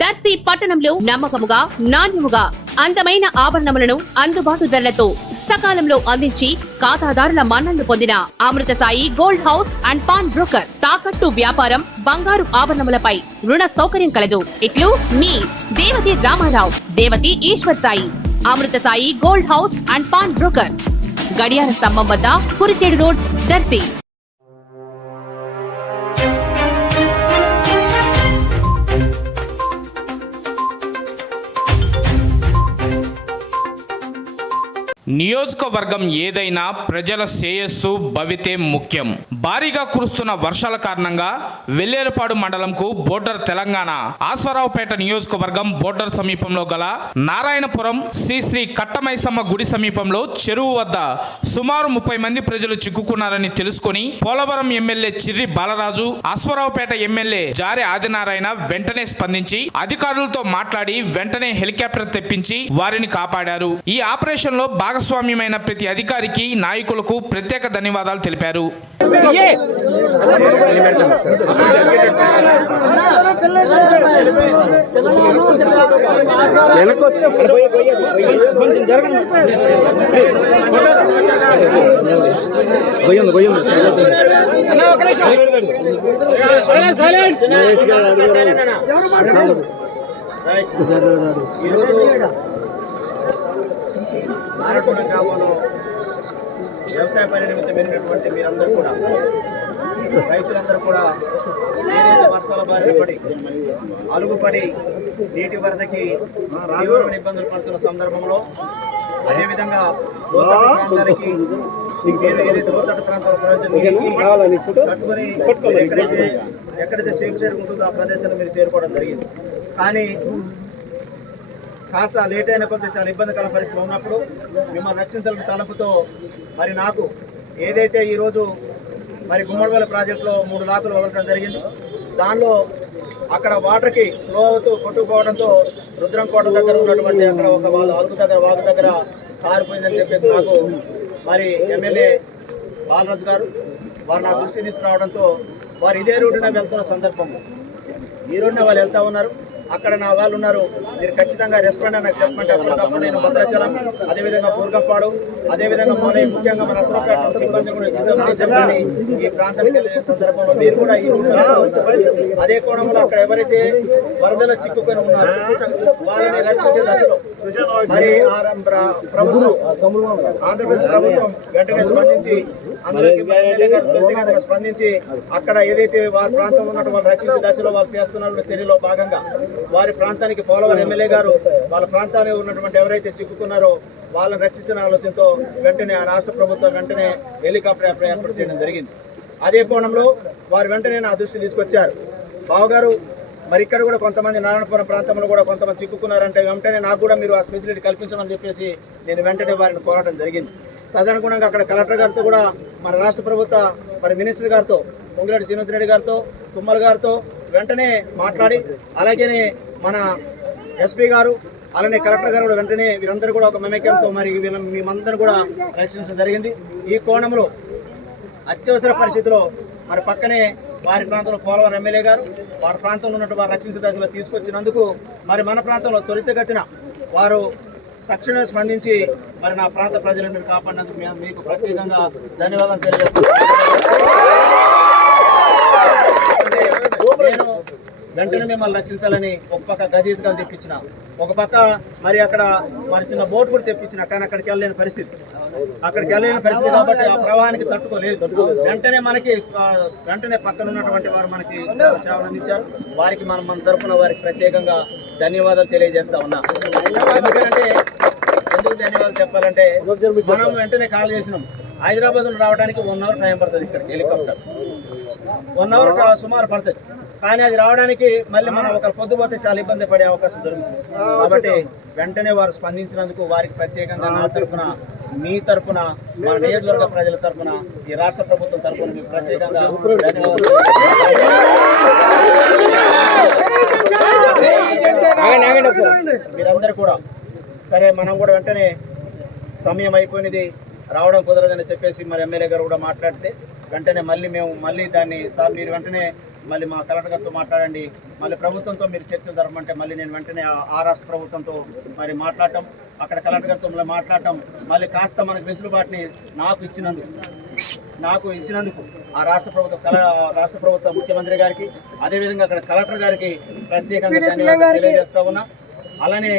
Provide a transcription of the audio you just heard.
దర్శి పట్టణంలో నమ్మకముగా నాణ్యముగా అందమైన ఆభరణములను అందుబాటు ధరలతో సకాలంలో అందించి ఖాతాదారుల మన్ననలు పొందిన Amrutha Sai gold house and pawn broker. తాకట్టు వ్యాపారం, బంగారు ఆభరణములపై రుణ సౌకర్యం కలదు. ఇట్లు మీ Devathi Ramarao, Devathi Eshwar Sai. Amrutha Sai gold house and pawn brokers, గడియార స్తంభం వద్ద, కురిచేడు రోడ్, దర్శి. నియోజకవర్గం ఏదైనా ప్రజల శ్రేయస్సు భవితే ముఖ్యం. భారీగా కురుస్తున్న వర్షాల కారణంగా వెల్లేరుపాడు మండలంకు బోర్డర్ తెలంగాణ ఆశ్వరావుపేట నియోజకవర్గం బోర్డర్ సమీపంలో గల నారాయణపురం శ్రీ కట్టమైసమ్మ గుడి సమీపంలో చెరువు వద్ద సుమారు 30 మంది ప్రజలు చిక్కుకున్నారని తెలుసుకుని పోలవరం ఎమ్మెల్యే చిర్రి బాలరాజు, ఆశ్వరావుపేట ఎమ్మెల్యే జారె ఆదినారాయణ వెంటనే స్పందించి అధికారులతో మాట్లాడి వెంటనే హెలికాప్టర్ తెప్పించి వారిని కాపాడారు. ఈ ఆపరేషన్ లో భాగస్వామ్యమైన ప్రతి అధికారికి, నాయకులకు ప్రత్యేక ధన్యవాదాలు తెలిపారు. నారకొండ గ్రామంలో వ్యవసాయ పని నిమిత్తం వెళ్ళినటువంటి మీరందరూ కూడా, రైతులందరూ కూడా ఏదైతే వర్షాల బారిన పడి అలుగుపడి నీటి వరదకి తీవ్రమైన ఇబ్బందులు పడుతున్న సందర్భంలో, అదేవిధంగా లోతట్టు ప్రాంతానికి ఏదైతే లోతట్టు ప్రాంతాల ప్రయోజనం కట్టుకొని ఎక్కడైతే సేఫ్ సైడ్ ఉంటుందో ఆ ప్రదేశాన్ని మీరు చేరుకోవడం జరిగింది. కానీ కాస్త లేట్ అయిన కొద్ది చాలా ఇబ్బందికర పరిస్థితులు ఉన్నప్పుడు మిమ్మల్ని రక్షించాలని తలపుతో మరి నాకు ఏదైతే ఈరోజు మరి గుమ్మడివెల ప్రాజెక్టులో 3 లాకులు వదలడం జరిగింది. దానిలో అక్కడ వాటర్కి ఫ్లో అవుతూ కొట్టుకుపోవడంతో రుద్రంకోట దగ్గర ఉన్నటువంటి అక్కడ ఒక వాగు దగ్గర కారిపోయిందని చెప్పేసి నాకు మరి ఎమ్మెల్యే బాలరాజు గారు వారు నా దృష్టి తీసుకురావడంతో వారు ఇదే రూటునే వెళ్తున్న సందర్భంలో ఈ రోజున వాళ్ళు వెళ్తూ ఉన్నారు. అక్కడ నా వాళ్ళు ఉన్నారు, మీరు ఖచ్చితంగా రెస్పాండ్ నాకు చెప్పమంటే అప్పటికప్పుడు నేను భద్రాచలం, అదేవిధంగా పూర్గంపాడు, అదేవిధంగా ముఖ్యంగా మన అసలుపేట సిబ్బంది కూడా సిద్ధం చేసేమని ఈ ప్రాంతానికి వెళ్ళే సందర్భంలో మీరు కూడా ఈ అదే కోణంలో అక్కడ ఎవరైతే వరదలో చిక్కుకొని ఉన్నారో వాళ్ళని రక్షించే దశలో మరి ప్రభుత్వం, ఆంధ్రప్రదేశ్ ప్రభుత్వం వెంటనే స్పందించి అందరికీ త్వరితగతిన స్పందించి అక్కడ ఏదైతే వారి ప్రాంతంలో ఉన్నట్టు వాళ్ళు రక్షించే దశలో వాళ్ళు చేస్తున్న చర్యలో భాగంగా వారి ప్రాంతానికి పోలవరం ఎమ్మెల్యే గారు వాళ్ళ ప్రాంతానికి ఉన్నటువంటి ఎవరైతే చిక్కుకున్నారో వాళ్ళని రక్షించిన ఆలోచనతో వెంటనే ఆ రాష్ట్ర ప్రభుత్వం వెంటనే హెలికాప్టర్ ఏర్పాటు చేయడం జరిగింది. అదే కోణంలో వారు వెంటనే నా దృష్టి తీసుకొచ్చారు. బావగారు మరి ఇక్కడ కూడా కొంతమంది నారాయణపురం ప్రాంతంలో కూడా కొంతమంది చిక్కుకున్నారంటే వెంటనే నాకు కూడా మీరు ఆ ఫెసిలిటీ కల్పించమని చెప్పేసి నేను వెంటనే వారిని కోరడం జరిగింది. తదనుగుణంగా అక్కడ కలెక్టర్ గారితో కూడా మన రాష్ట్ర ప్రభుత్వ మరి మినిస్టర్ గారితో, పొంగిరెడ్డి శ్రీనివాసరెడ్డి గారితో, తుమ్మల గారితో వెంటనే మాట్లాడి, అలాగే మన ఎస్పీ గారు, అలానే కలెక్టర్ గారు కూడా వెంటనే వీరందరూ కూడా ఒక మమేక్యంతో మరి మేమందరూ కూడా రక్షించడం జరిగింది. ఈ కోణంలో అత్యవసర పరిస్థితిలో మరి పక్కనే వారి ప్రాంతంలో పోలవరం ఎమ్మెల్యే గారు వారి ప్రాంతంలో ఉన్నట్టు వారు రక్షించే దశలో తీసుకొచ్చినందుకు మరి మన ప్రాంతంలో త్వరితగతిన వారు తక్షణమే స్పందించి మరి నా ప్రాంత ప్రజలను కాపాడినందుకు మీకు ప్రత్యేకంగా ధన్యవాదాలు తెలియజేస్తున్నాను. నేను వెంటనే మిమ్మల్ని రక్షించాలని ఒక పక్క గజీత్గా తెప్పించిన, ఒక పక్క మరి అక్కడ మరి చిన్న బోట్ కూడా తెప్పించిన, కానీ అక్కడికి వెళ్ళలేని పరిస్థితి కాబట్టి ఆ ప్రవాహానికి తట్టుకోలేదు. వెంటనే పక్కన ఉన్నటువంటి వారు మనకి చాలా సేవలు అందించారు. వారికి మన తరఫున వారికి ప్రత్యేకంగా ధన్యవాదాలు తెలియజేస్తా ఉన్నా. ఎందుకు ధన్యవాదాలు చెప్పాలంటే మనం వెంటనే కాల్ చేసినాం. హైదరాబాద్ నుండి రావడానికి 1 అవర్ టైం పడుతుంది, ఇక్కడ హెలికాప్టర్ 1 అవర్ సుమారు పడుతుంది. కానీ అది రావడానికి మళ్ళీ మనం ఒకరు పొద్దుపోతే చాలా ఇబ్బంది పడే అవకాశం దొరుకుతుంది. కాబట్టి వెంటనే వారు స్పందించినందుకు వారికి ప్రత్యేకంగా నా తరఫున, మీ తరఫున, మన నియోజకవర్గ ప్రజల తరఫున, ఈ రాష్ట్ర ప్రభుత్వం తరఫున మీకు ప్రత్యేకంగా ధన్యవాదాలు. మీరందరూ కూడా సరే, మనం కూడా వెంటనే సమయం అయిపోయినది, రావడం కుదరదని చెప్పేసి మరి ఎమ్మెల్యే గారు కూడా మాట్లాడితే వెంటనే మళ్ళీ దాన్ని సార్ మీరు వెంటనే మళ్ళీ మా కలెక్టర్ గారితో మాట్లాడండి, మళ్ళీ ప్రభుత్వంతో మీరు చర్చలు జరపమంటే మళ్ళీ నేను వెంటనే ఆ రాష్ట్ర ప్రభుత్వంతో మరి మాట్లాడటం, అక్కడ కలెక్టర్ గారితో మళ్ళీ మాట్లాడటం, మళ్ళీ కాస్త మనకు వెసులుబాటుని నాకు ఇచ్చినందుకు ఆ రాష్ట్ర ప్రభుత్వ ముఖ్యమంత్రి గారికి, అదేవిధంగా అక్కడ కలెక్టర్ గారికి ప్రత్యేకంగా ధన్యవాదాలు తెలియజేస్తా ఉన్నా. అలానే